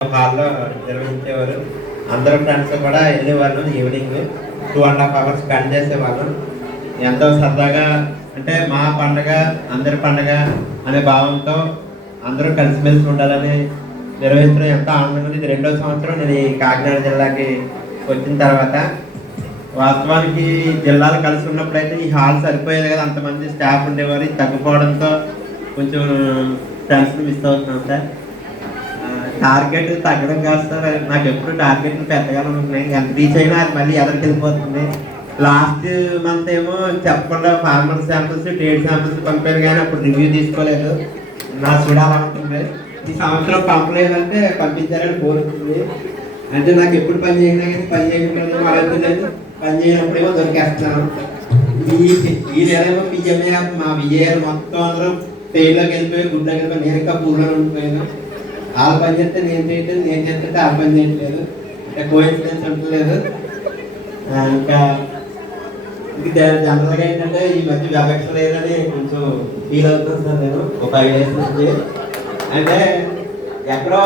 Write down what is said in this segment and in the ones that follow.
హాల్లో నిర్వహించేవారు. అందరూ ఫ్రెండ్స్ కూడా వెళ్ళేవాళ్ళు. ఈవినింగ్ 2.5 hours స్పెండ్ చేసేవాళ్ళం. ఎంతో సరదాగా, అంటే మా పండగ అందరి పండగ అనే భావంతో అందరూ కలిసిమెలిసి ఉండాలని నిర్వహించడం ఎంతో ఆనందంగా ఉంది. ఇది 2వ సంవత్సరం నేను ఈ కాకినాడ జిల్లాకి వచ్చిన తర్వాత. వాస్తవానికి జిల్లాలు కలిసి ఉన్నప్పుడైతే ఈ హాల్ సరిపోయేది కదా, అంతమంది స్టాఫ్ ఉండేవారు. ఇది తగ్గిపోవడంతో కొంచెం ఫ్రెండ్స్ని మిస్ అవుతున్నాం సార్. టార్గెట్ తగ్గడం కాదు సార్, నాకు ఎప్పుడు టార్గెట్లు పెద్దగానే ఉంటున్నాయి. ఎంత రీచ్ అయినా అది మళ్ళీ ఎదరికి వెళ్ళిపోతుంది. లాస్ట్ మంత్ ఏమో చెప్పకుండా ఫార్మర్ శాంపిల్స్, ట్రేడ్ శాంపిల్స్ పంపారు, కానీ అప్పుడు రివ్యూ తీసుకోలేదు. నా చూడాలనుకుంటుంది. ఈ సంవత్సరం పంపలేదంటే పంపించారని కోరుతుంది. అంటే నాకు ఎప్పుడు పని చేసినా కానీ పని చేయకపోతే అడుగుతుంది, పని చేయనప్పుడేమో దొరికేస్తున్నాను. ఈ నెలేమో పిఎంఏ మా విజయాలు మొత్తం అందరూ పేర్లోకి వెళ్ళిపోయి గుడ్లోకి వెళ్ళిపోయి నేను ఇంకా పూర్లో ఉండిపోయాను. వాళ్ళ పని చేస్తే నేను చేయట్లేదు, నేను చేస్తే వాళ్ళ పని చేయట్లేదు. ఇంకా కోఇన్సిడెన్స్ ఉండలేదు. ఇంకా జనరల్గా ఏంటంటే ఈ మధ్య వెబెక్స్ లేదని కొంచెం ఫీల్ అవుతుంది సార్. నేను ఒక 5 days నుంచి అంటే ఎక్కడో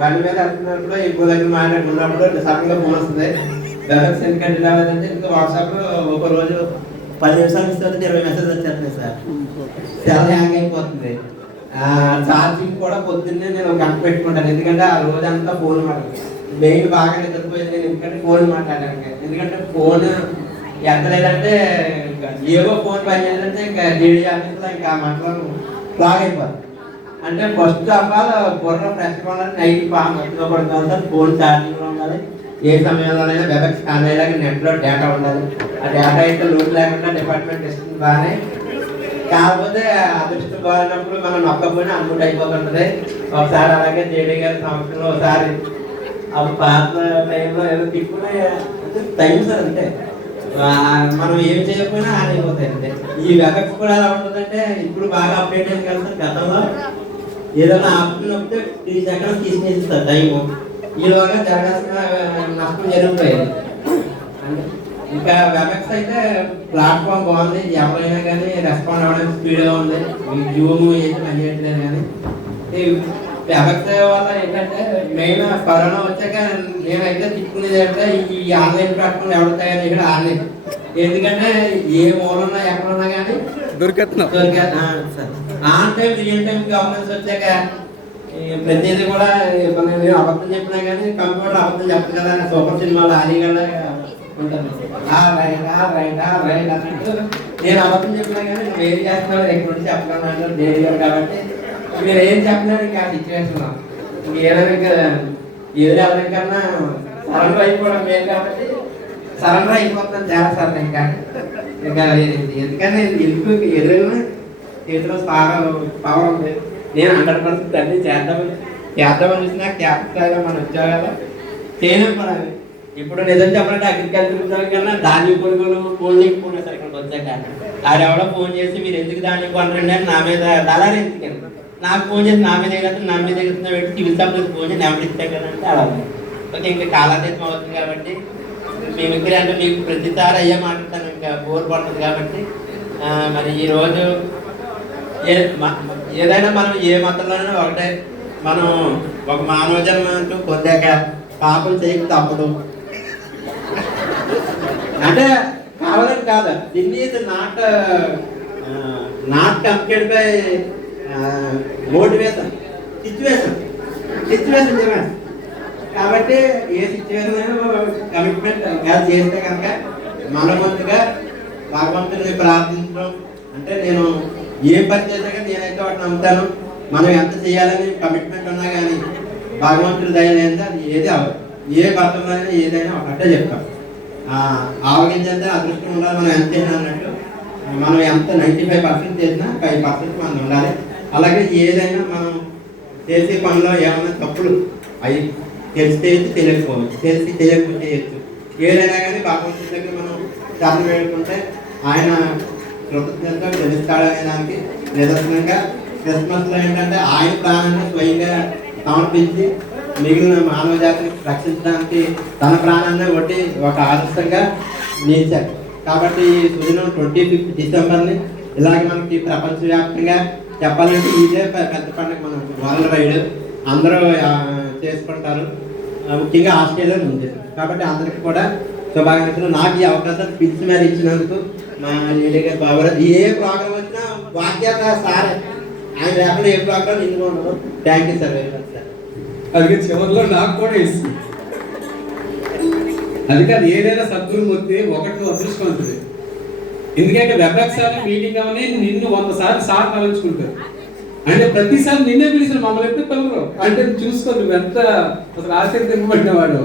బండి మీద వెళ్తున్నప్పుడు ఎక్కువ దగ్గర మాట్లాడుకున్నప్పుడు సడన్గా ఫోన్ వస్తుంది. వెబెక్స్ ఎందుకంటే రాలేదంటే ఇంకా వాట్సాప్లో ఒక రోజు 10 నిమిషాలు ఇస్తే 20 మెసేజ్ వచ్చేస్తున్నాయి సార్. సెల్ హ్యాంగ్ అయిపోతుంది. ఛార్జింగ్ కూడా పొద్దున్నే నేను 1 గంట పెట్టుకుంటాను. ఎందుకంటే ఆ రోజంతా ఫోన్ మాట్లాడాలి. మెయిన్ బాగా నిద్రపోయేది నేను ఎందుకంటే ఫోన్ మాట్లాడాను. ఎందుకంటే ఫోన్ ఎత్తలేదంటే ఏవో ఫోన్ పని చేయాలంటే ఇంకా డీడీ ఆఫీస్లో ఇంకా మాటలు లాగ్ అయిపోతుంది. అంటే ఫస్ట్ ఆఫ్ ఆల్ బుర్ర ఫ్రెష్గా ఉండాలి, నైట్ బాగా మట్టిగా పడుతుంది సార్. ఫోన్ ఛార్జింగ్లో ఉండాలి. ఏ సమయంలోనైనా వెబెక్స్ ఆన్ అయ్యేలాగా నెట్లో డేటా ఉండాలి. ఆ డేటా అయితే లోడ్ లేకుండా డిపార్ట్మెంట్ ఇస్తుంది బాగానే. కాకపోతే అదృష్టం బాగున్నప్పుడు మనం నొక్కపోయినా అన్ముట్ అయిపోతుంటుంది. ఒకసారి అలాగే జేడీ గారి సంవత్సరంలో ఒకసారి అప్పుడు పాత టైంలో ఏదో తిప్పునే టైం సార్. అంటే మనం ఏం చేయకపోయినా ఆన్ అయిపోతాయి. అంటే ఈ వెబెక్స్ కూడా ఎలా ఉంటుందంటే ఇప్పుడు బాగా అప్డేట్ అయింది కదా సార్. గతంలో ఏదైనా ఆపుతున్నప్పుడు 3 seconds తీసుకునేస్తారు టైము. ఈలోగా జరగాల్సిన నష్టం జరుగుతాయి. ఇంకా వెబెక్స్ అయితే ప్లాట్ఫామ్ బాగుంది. ఎవరైనా కానీ రెస్పాండ్ అవ్వడానికి స్పీడ్గా ఉంది. జూమ్ ఏది పని చేయట్లేదు. కానీ వెబెక్స్ వల్ల ఏంటంటే మెయిన్ కరోనా వచ్చాక నేనైతే తిట్టుకునేది అంటే ఈ ఆన్లైన్ ప్లాట్ఫామ్ ఎవరు తయారు చేయడం ఆన్లైన్. ఎందుకంటే ఏ మూలన్నా ఎక్కడున్నా కానీ on time real time governance వచ్చాక ప్రతిదీ కూడా నేను అబద్ధం చెప్పినా కానీ కంప్యూటర్ అబద్ధం చెప్పదు కదా. సూపర్ సినిమాలో ఆలీగల్లా ఉంటుంది. నేను అబద్ధం చెప్పినా కానీ నువ్వు ఏం చేస్తున్నావు ఎక్కడి నుంచి చెప్పగలను అంటారు దేని గారు. కాబట్టి మీరు ఏం చెప్పినా ఇంకా ఆ సిచ్యువేషన్లో ఇంకేదైనా ఏదో ఎవరికన్నా సరెండర్ అయిపోవడం లేదు. కాబట్టి సరెండర్ అయిపోతాను చాలా సార్లు. ఇంకా ఎందుకని ఎందుకు ఎదురైనా చేతిలో పవర్ ఉంది. నేను 100% అన్నీ చేద్దామని చూసినా క్యాపిటల్ మన ఉద్యోగాలు చేయలేకపోవడానికి. ఇప్పుడు నిజం చెప్పాలంటే అగ్రికల్చర్ ఉద్యోగం కన్నా ధాన్యం కొనుగోలు ఫోన్ చేయకపోయినా సార్. ఇక్కడికి వచ్చాక అది ఎవడో ఫోన్ చేసి మీరు ఎందుకు ధాన్యం కొనరండి అని నా మీద దళాలు ఎందుకని నాకు ఫోన్ చేసి నా మీద ఎగురుతుంది, నా మీద ఎగురుతున్నా పెట్టి సివిల్ సప్లైస్ ఫోన్ చేసి నెంబర్ ఇస్తాం కదంటే అలా ఓకే. ఇంకా కాలాతీతం అవుతుంది కాబట్టి మీ దగ్గర అంటే మీకు ప్రతిసారి అయ్యే మాట్లాడతాను. ఇంకా బోర్ పడుతుంది కాబట్టి మరి ఈరోజు ఏదైనా మనం ఏ మతంలోనైనా ఒకటే, మనం ఒక మానవ జన్మ అంటూ పొందాక పాపం చేయక తప్పదు. అంటే కావాలని కాదు, దీన్ని not complete by motivation, situation demand. కాబట్టి ఏ సిచ్యువేషన్ అయినా కమిట్మెంట్ చేస్తే కనుక మన వంతుగా భగవంతుని ప్రార్థించడం. అంటే నేను ఏ పని చేశాక నేనైతే వాటిని నమ్ముతాను. మనం ఎంత చేయాలని కమిట్మెంట్ ఉన్నా కానీ భగవంతుడి దయ లేదా ఏది అవ్వదు. ఏ భర్తలోనైనా ఏదైనా ఒకటే చెప్తాం. ఆవగించంటే అదృష్టం ఉండాలి. మనం ఎంత చేసినా అన్నట్టు మనం ఎంత 95% చేసినా 5% మనం ఉండాలి. అలాగే ఏదైనా మనం చేసే పనిలో ఏమైనా తప్పులు అవి తెలిస్తే తెలియకపోవచ్చు, తెలియకపోతే చేయొచ్చు. ఏదైనా కానీ భగవంతుడి దగ్గర మనం శ్రద్ధ వేడుకుంటే ఆయన కృతజ్ఞతగా తెలుస్తాడనే దానికి నిదర్శనంగా క్రిస్మస్లో ఏంటంటే ఆయన ప్రాణాన్ని స్వయంగా సమర్పించి మిగిలిన మానవ జాతిని రక్షించడానికి తన ప్రాణాన్ని కొట్టి ఒక ఆదర్శంగా నిలిచారు. కాబట్టి ఈ సుదినం 25 డిసెంబర్ని ఇలాగ మనకి ప్రపంచవ్యాప్తంగా చెప్పాలంటే ఇదే పెద్ద పండుగ. మనం వరల్డ్ వైడ్ అందరూ చేసుకుంటారు. ముఖ్యంగా ఆస్ట్రేలియా ఉంది. కాబట్టి అందరికీ కూడా శుభాకాంక్షలు. నాకు ఈ అవకాశాన్ని పిలిచి మీద ఇచ్చినందుకు మా లేడీ గారు బాబు ఏ ప్రోగ్రామ్ వచ్చినా వాక్యాత సార్ ఆయన లేకుండా ఏ ప్రోగ్రామ్ ఇందులో ఉండదు. Thank you sir, very much sir. అది చివరిలో నాకు కూడా ఇస్తుంది. అది కాదు, ఏదైనా సద్గురుమూర్తి ఒకటి అదృష్టవంతుడు. ఎందుకంటే వెబ్ఎక్సారి మీటింగ్ అవని నిన్ను 100 సార్లు సార్ తలంచుకుంటారు. అంటే ప్రతిసారి నిన్నే పిలిచిన మమ్మల్ని ఎప్పుడు పిలవరు. అంటే చూసుకో నువ్వు ఎంత అసలు ఆశ్చర్యపడినవాడు.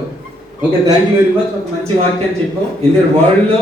Okay, thank you very much. ఒక మంచి వాక్యాన్ని చెప్పావు. ఎందుకంటే వరల్డ్లో